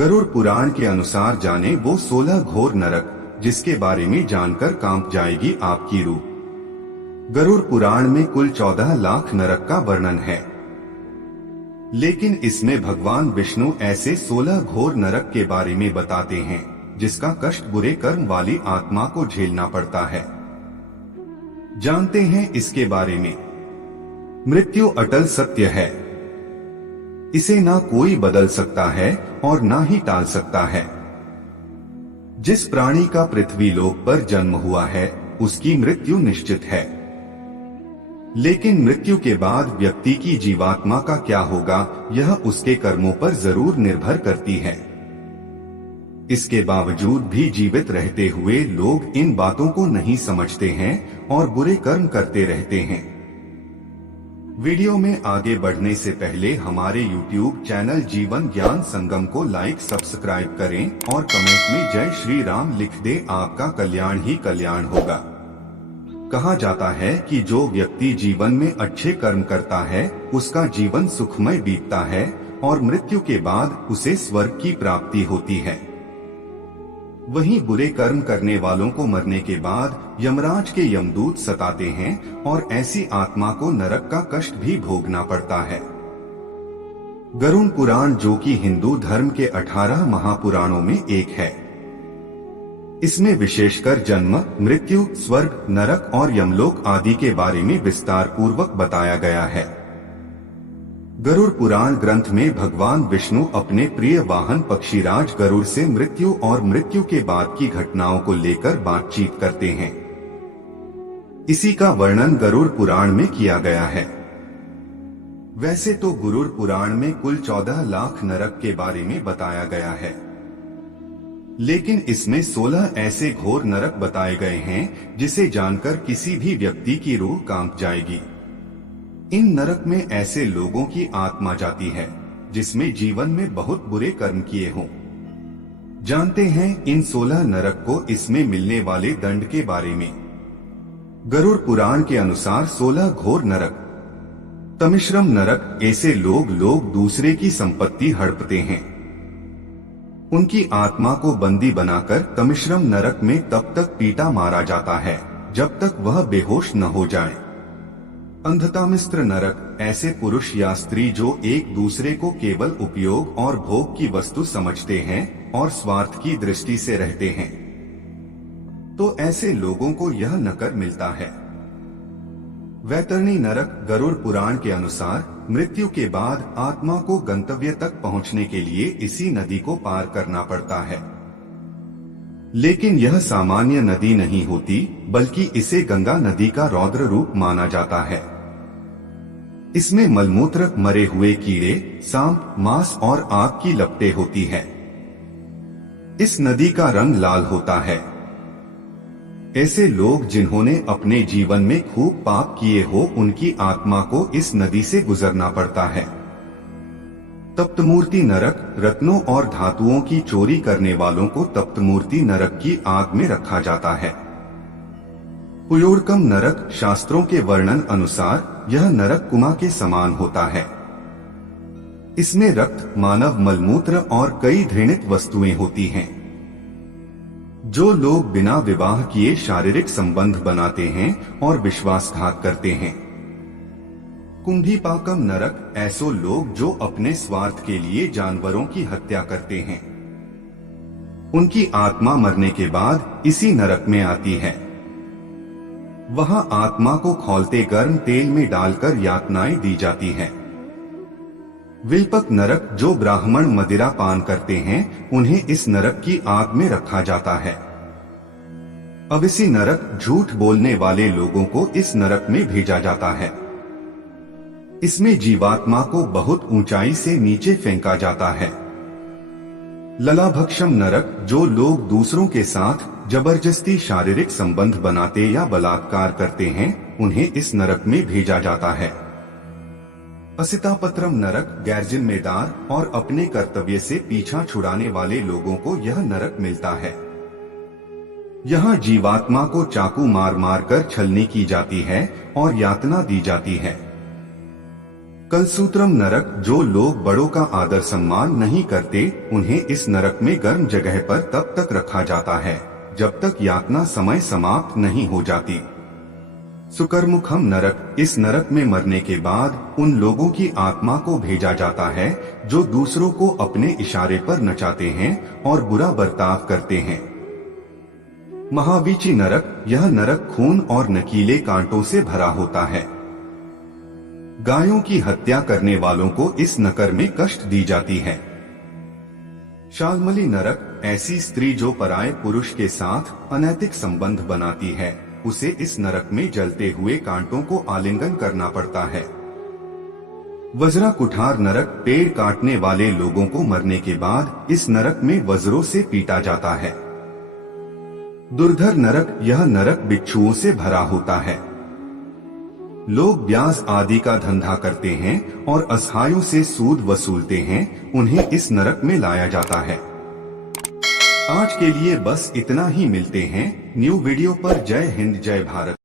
गरुड़ पुराण के अनुसार जाने वो 16 घोर नरक, जिसके बारे में जानकर कांप जाएगी आपकी रूह। गरुड़ पुराण में कुल 14 लाख नरक का वर्णन है, लेकिन इसमें भगवान विष्णु ऐसे 16 घोर नरक के बारे में बताते हैं जिसका कष्ट बुरे कर्म वाली आत्मा को झेलना पड़ता है। जानते हैं इसके बारे में। मृत्यु अटल सत्य है, इसे ना कोई बदल सकता है और ना ही टाल सकता है। जिस प्राणी का पृथ्वी लोक पर जन्म हुआ है उसकी मृत्यु निश्चित है, लेकिन मृत्यु के बाद व्यक्ति की जीवात्मा का क्या होगा यह उसके कर्मों पर जरूर निर्भर करती है। इसके बावजूद भी जीवित रहते हुए लोग इन बातों को नहीं समझते हैं और बुरे कर्म करते रहते हैं। वीडियो में आगे बढ़ने से पहले हमारे YouTube चैनल जीवन ज्ञान संगम को लाइक सब्सक्राइब करें और कमेंट में जय श्री राम लिख दे, आपका कल्याण ही कल्याण होगा। कहा जाता है कि जो व्यक्ति जीवन में अच्छे कर्म करता है उसका जीवन सुखमय बीतता है और मृत्यु के बाद उसे स्वर्ग की प्राप्ति होती है। वहीं बुरे कर्म करने वालों को मरने के बाद यमराज के यमदूत सताते हैं और ऐसी आत्मा को नरक का कष्ट भी भोगना पड़ता है। गरुड़ पुराण, जो कि हिंदू धर्म के 18 महापुराणों में एक है, इसमें विशेषकर जन्म, मृत्यु, स्वर्ग, नरक और यमलोक आदि के बारे में विस्तार पूर्वक बताया गया है। गरुड़ पुराण ग्रंथ में भगवान विष्णु अपने प्रिय वाहन पक्षीराज गरुड़ से मृत्यु और मृत्यु के बाद की घटनाओं को लेकर बातचीत करते हैं। इसी का वर्णन गरुड़ पुराण में किया गया है। वैसे तो गरुड़ पुराण में कुल 14 लाख नरक के बारे में बताया गया है, लेकिन इसमें 16 ऐसे घोर नरक बताए गए हैं जिसे जानकर किसी भी व्यक्ति की रूह कांप जाएगी। इन नरक में ऐसे लोगों की आत्मा जाती है जिसमें जीवन में बहुत बुरे कर्म किए हों। जानते हैं इन 16 नरक को, इसमें मिलने वाले दंड के बारे में। गरुड़ पुराण के अनुसार 16 घोर नरक। तमिश्रम नरक, ऐसे लोग दूसरे की संपत्ति हड़पते हैं। उनकी आत्मा को बंदी बनाकर तमिश्रम नरक में तब तक पीटा मारा जाता है जब तक वह बेहोश न हो जाए। अंधतामिस्त्र नरक, ऐसे पुरुष या स्त्री जो एक दूसरे को केवल उपयोग और भोग की वस्तु समझते हैं और स्वार्थ की दृष्टि से रहते हैं, तो ऐसे लोगों को यह नरक मिलता है। वैतरणी नरक, गरुड़ पुराण के अनुसार मृत्यु के बाद आत्मा को गंतव्य तक पहुंचने के लिए इसी नदी को पार करना पड़ता है, लेकिन यह सामान्य नदी नहीं होती बल्कि इसे गंगा नदी का रौद्र रूप माना जाता है। इसमें मलमूत्र, मरे हुए कीड़े, सांप, मांस और आग की लपटें होती है। इस नदी का रंग लाल होता है। ऐसे लोग जिन्होंने अपने जीवन में खूब पाप किए हो उनकी आत्मा को इस नदी से गुजरना पड़ता है। तप्तमूर्ति नरक, रत्नों और धातुओं की चोरी करने वालों को तप्तमूर्ति नरक की आग में रखा जाता है। पुयोरकम नरक, शास्त्रों के वर्णन अनुसार यह नरक कुआं के समान होता है। इसमें रक्त, मानव मलमूत्र और कई घृणित वस्तुएं होती हैं। जो लोग बिना विवाह किए शारीरिक संबंध बनाते हैं और विश्वासघात करते हैं। कुंभीपाकम नरक, ऐसे लोग जो अपने स्वार्थ के लिए जानवरों की हत्या करते हैं। उनकी आत्मा मरने के बाद इसी नरक में आती है। वहां आत्मा को खौलते गर्म तेल में डालकर यातनाएं दी जाती हैं। विल्पक नरक, जो ब्राह्मण मदिरा पान करते हैं उन्हें इस नरक की आग में रखा जाता है। अविसी नरक, झूठ बोलने वाले लोगों को इस नरक में भेजा जाता है। इसमें जीवात्मा को बहुत ऊंचाई से नीचे फेंका जाता है। ललाभक्षम नरक, जो लोग दूसरों के साथ जबरदस्ती शारीरिक संबंध बनाते या बलात्कार करते हैं उन्हें इस नरक में भेजा जाता है। असितापत्रम नरक, गैरजिम्मेदार और अपने कर्तव्य से पीछा छुड़ाने वाले लोगों को यह नरक मिलता है। यहाँ जीवात्मा को चाकू मार मार कर छलनी की जाती है और यातना दी जाती है। कलसूत्रम नरक, जो लोग बड़ों का आदर सम्मान नहीं करते उन्हें इस नरक में गर्म जगह पर तब तक रखा जाता है जब तक यातना समय समाप्त नहीं हो जाती। सुकरमुखम नरक, इस नरक में मरने के बाद उन लोगों की आत्मा को भेजा जाता है जो दूसरों को अपने इशारे पर नचाते हैं और बुरा बर्ताव करते हैं। महावीची नरक, यह नरक खून और नकीले कांटों से भरा होता है। गायों की हत्या करने वालों को इस नरक में कष्ट दी जाती है। शाल्मली नरक, ऐसी स्त्री जो पराये पुरुष के साथ अनैतिक संबंध बनाती है उसे इस नरक में जलते हुए कांटों को आलिंगन करना पड़ता है। वज्रा कुठार नरक, पेड़ काटने वाले लोगों को मरने के बाद इस नरक में वज्रों से पीटा जाता है। दुर्धर नरक, यह नरक बिच्छुओं से भरा होता है। लोग ब्याज आदि का धंधा करते हैं और असहायों से सूद वसूलते हैं, उन्हें इस नरक में लाया जाता है। आज के लिए बस इतना ही, मिलते हैं न्यू वीडियो पर। जय हिंद, जय भारत।